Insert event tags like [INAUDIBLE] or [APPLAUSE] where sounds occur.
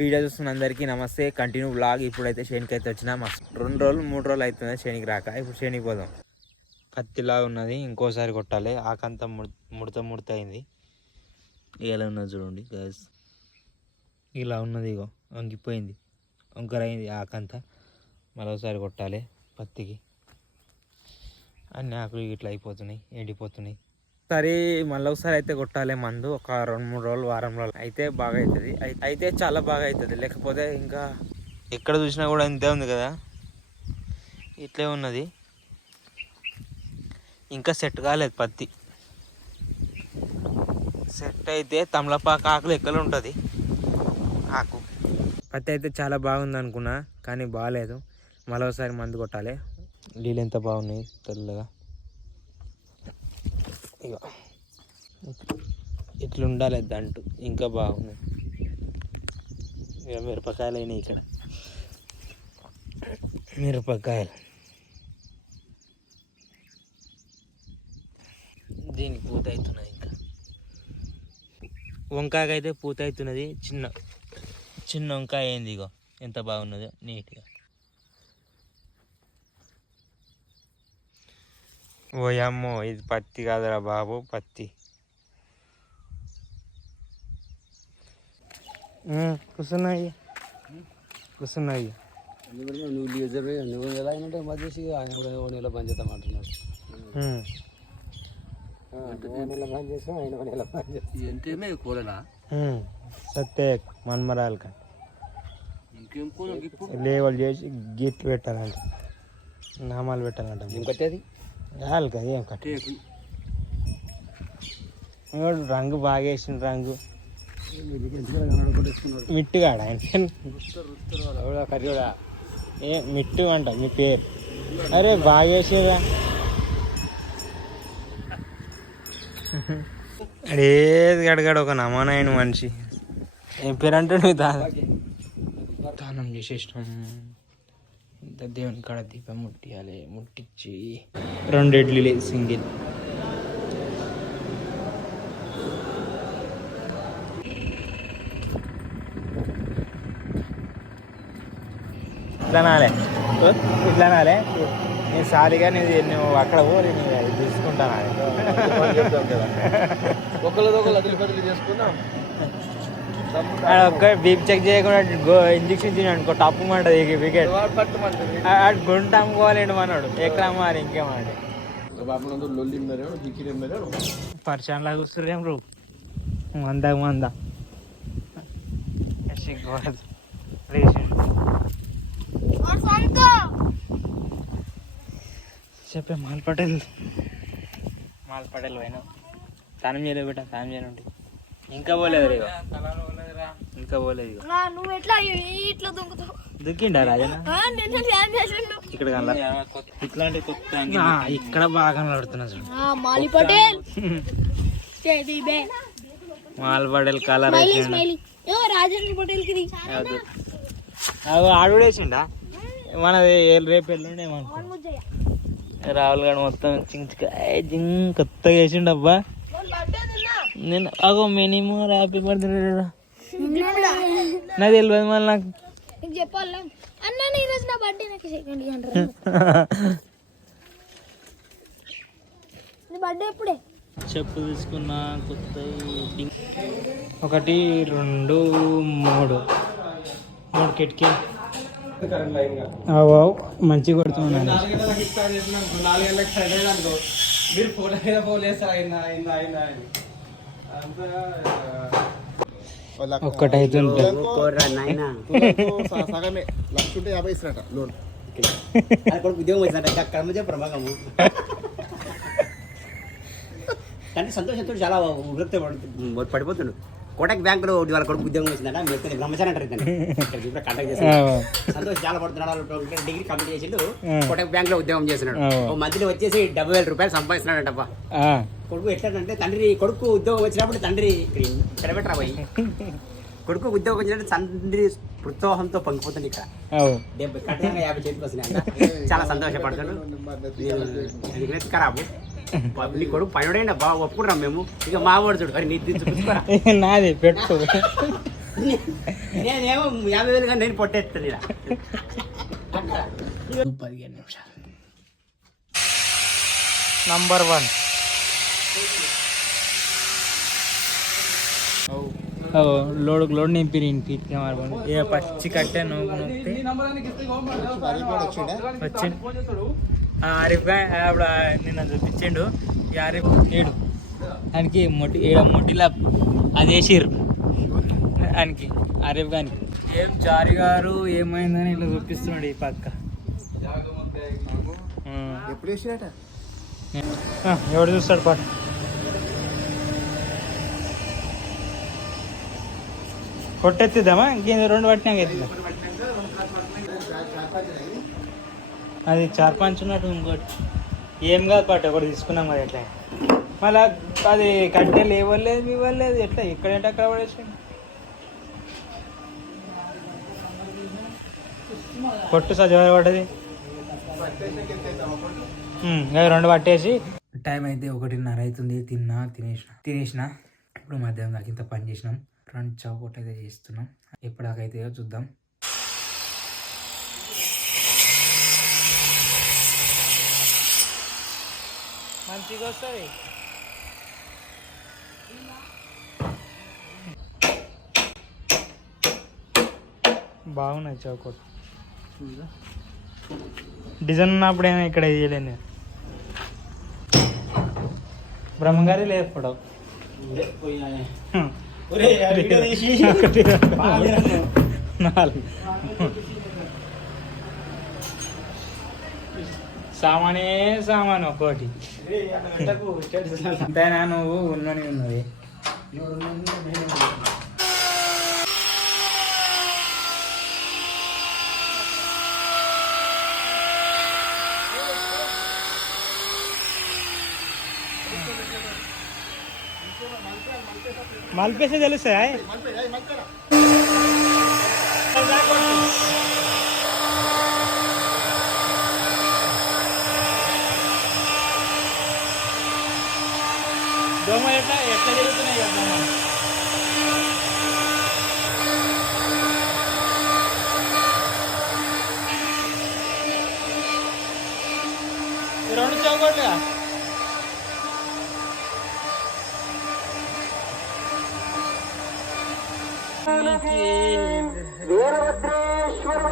Video చూస్తున్న అందరికీ నమస్తే. కంటిన్యూ బ్లాగ్ ఇప్పుడైతే శనికి అయితే వచ్చినా. మస్తు రెండు రోజులు మూడు రోజులు అవుతుంది శనికి రాక. ఇప్పుడు శనికి పోదాం. పత్తిలా ఉన్నది. ఇంకోసారి కొట్టాలి. ఆకంతా ముడత ముడత అయింది ఇలా ఉన్నది చూడండి గ్యాస్ ఇలా ఉన్నది ఇగో. వంగిపోయింది. వంకరైంది ఆకంత. మరోసారి కొట్టాలి పత్తికి. అన్ని ఆకులు ఇట్లా అయిపోతున్నాయి ఎండిపోతున్నాయి. ఒకసారి మళ్ళీ ఒకసారి అయితే కొట్టాలి మందు. ఒక రెండు మూడు రోజులు వారం రోజులు. అయితే బాగా అవుతుంది అయితే చాలా బాగా అవుతుంది లేకపోతే ఇంకా ఎక్కడ చూసినా కూడా ఇంతే ఉంది కదా? ఇట్లే ఉన్నది. ఇంకా సెట్ కాలేదు పత్తి. సెట్ అయితే తమలపాకు ఆకులు ఎక్కడ ఉంటుంది. ఆకు. పత్తి అయితే చాలా బాగుంది అనుకున్నా కానీ బాగాలేదు. మరోసారి మందు కొట్టాలి. నీళ్ళు ఎంత బాగున్నాయి? తెల్లగా. ఇక ఇట్లా ఉండాలి దంటు. ఇంకా బాగుంది ఇక మిరపకాయలు అయినాయి ఇక్కడ. మిరపకాయలు. దీనికి పూత అవుతున్నది ఇంకా. వంకాయకైతే పూత అవుతున్నది చిన్న చిన్న వంకాయ అయింది ఇగో. ఎంత బాగున్నదో నీట్గా. ఓయమ్మో ఇది పత్తి కాదురా బాబు పత్తి. కూర్చున్నాయి కూర్చున్నాయి నువ్వు లీజర్ నువ్వు ఎలా అయినట్టే మధ్య చేసి ఆయన కూడా ఓ నెల బంద్ చేద్దాం అంటున్నాడు ఓ నెల బంద్ చేసాం ఆయన నెల బంద్ చేస్తాం ఎంతేమే కూలనా సత్తే మన్మరాలు కానీ ఇంకేం లేవల్ చేసి గిఫ్ట్ పెట్టాలంట. నామాలు పెట్టాలంట. ఏం కదా ఏం రంగు బాగా వేసిన రంగు. మిట్టుగాడు ఆయన? కర్రీడా ఏ మిట్టు అంట మీ పేరు. అరే బాగా వేసేదా ఏది గడగడు ఒక నమనైన మనిషి? ఏం పేరు అంటే నువ్వు దానం చేసేసినాం. ఇంత దేవుని కాడ దీపం ముట్టియాలి ముట్టించి రెండు ఇడ్లీలు సింగిల్. ఇట్లా నాలే ఇట్లా నాలే నేను సారిగా నేను నువ్వు అక్కడ పో నేను తీసుకుంటాను. [LAUGHS] ఒకళ్ళది ఒకళ్ళు అదిలి బదిలీ చేసుకుందాం. ఒక్క బీప్ చెక్ చేయకుండా గో ఇంజక్షన్ తిని అనుకో మంటది వికెట్. ఆడు గుంట అమ్ముకోవాలండి మనోడు. ఎక్కడ అమ్మాలి ఇంకేమంటే. మేరే పరిచయంలా కూర్చురేం రూ మంద మంద సిగ్గుపడదు చెప్పే మాల్ పటేల్. మాల్ పటేల్ పోయినా. స్నానం చేయలేదు బిడ్డ స్నానం చేయనుండి ఇంకా పోలేదు రే ఇంకా పోలేదు నువ్వు ఎట్లా ఇట్లా దుంకుతావు దుక్కిండా చేసిండు. ఇక్కడ కల్లా ఇట్లాంటి ఇక్కడ బాగా నడుతున్నా చూడు. మాలి పటేల్. మాల్ పటేల్ కలర్ రాజేంద్ర పటేల్కి ఆడేసిండా మనది రేపు ఎల్లుండి రాహుల్ గారు మొత్తం చించుక జింగ్ కొత్తగా వేసిండు అబ్బా. నేను అగో మినిమం హ్యాపీ బర్త్డే నాకు తెలియదు మళ్ళీ నాకు. నీకు చెప్పాలి? అన్న ఈ రోజు నా బర్త్డే నాకు సెకండ్ అంటారు. నీ బర్త్డే ఎప్పుడే? చెప్పు తీసుకున్నా కొత్త ఒకటి రెండు మూడు. మూడు కిటికీ. మంచిగా కొడుతున్నాను మీరు ఫోన్ అయినా ఫోన్ చేస్తారు? అయినా అయిందా అయిందా అని. ఒక్కటైతే సగమే. లక్ష ఉంటే యాభై ఇస్తారట లోన్. ఉద్యోగం వచ్చిందంటే కర్మ చెప్పరు మగము కానీ సంతోషంతో చాలా ఉగ్రత పడిపోతుండు. కోటక్ బ్యాంకులో వాళ్ళ కొడుకు ఉద్యోగం వచ్చిందంట మీరు బ్రహ్మచారి అంటారు ఇప్పుడు కాంటాక్ట్ చేశాను సంతోష్ చాలా పడుతున్నాడు డిగ్రీ కంప్లీట్ చేసిండు కోటక్ బ్యాంక్లో ఉద్యోగం చేస్తున్నాడు. ఓ మంత్లీ వచ్చేసి డెబ్బై వేల రూపాయలు సంపాదిస్తున్నాడంటప్ప కొడుకు ఎట్లాంటే తండ్రి కొడుకు ఉద్యోగం వచ్చినప్పుడు తండ్రి. ఇక్కడ పెట్టరా పోయి? [LAUGHS] కొడుకు ఉద్యోగం వచ్చినప్పుడు తండ్రి ప్రోత్సాహంతో పంగిపోతుంది ఇక్కడ. డెబ్బై కఠినంగా యాభై చేతికి వస్తున్నాయి [LAUGHS] చాలా సంతోషపడుతున్నాను ఇది ఖరాబు [LAUGHS] నీ కొడుకు పనుడైనా బాగా ఒప్పుకున్నాం మేము. ఇక మా వాడు చూడు మరి నీ చూసుకోరా నాది పెట్టు. నేనేమో యాభై వేలు కానీ నేను పొట్టేస్తాను ఇలా. పదిహేను నిమిషాలు. నంబర్ వన్ లోడ్ లోడ్ నింపి ఇంటి ఏ పచ్చి కట్టే నువ్వు నొక్కితే. వచ్చిండు. ఆ ఆరిఫ్ అప్పుడు నిన్న చూపించిండు. ఈ ఆరిఫ్ ఏడు. ఆయనకి మొట్టి ఏడ మొట్టిలా అది వేసిర్రు. ఆయనకి ఆరిఫ్ గానికి. ఏం చారి గారు ఏమైందని ఇట్లా చూపిస్తున్నాడు ఈ పక్క. ఎప్పుడు వేసినట ఆ, ఎవడు చూస్తాడు పాట కొట్టెత్తిద్దామా? ఇంకేంది? రెండు పట్టినాక ఎత్తుదా అది చార్ పంచ్ ఉన్నట్టు ఇంకోటి. ఏం కాదు పాట ఒకటి తీసుకున్నాం మరి ఎట్లా? మళ్ళీ అది కట్టెలు ఇవ్వలేదు ఇవ్వలేదు. ఎట్లా? ఎక్కడంటే అక్కడ పడేసి కొట్టు సజావ పడ్డది. రెండు పట్టేసి. టైం అయితే ఒకటిన్నర అవుతుంది. తిన్నా తినేసిన. తినేసిన. ఇప్పుడు మధ్యాహ్నం దాకా ఇంత పని చేసినాం. రెండు చౌకోట్ అయితే చేస్తున్నాం. ఎప్పటిదాకైతే చూద్దాం. మంచిగా వస్తుంది. బాగున్నాయి చౌకోట్ డిజైన్ ఉన్నప్పుడు ఏమో ఇక్కడ వేయలేను బ్రహ్మగారి లేదు ఫోటో ఒకటి, నాలుగు. సామానే సామాను ఒక్కోటి అంతేనా నువ్వు ఉన్నని ఉన్నది. మల్పేసే తెలుసా దోమలు ఎట్లా ఎట్లా జరుగుతున్నాయి ఇక దోమలు ఈ రెండు చౌకోట్లుగా వీరభద్రేశ్వర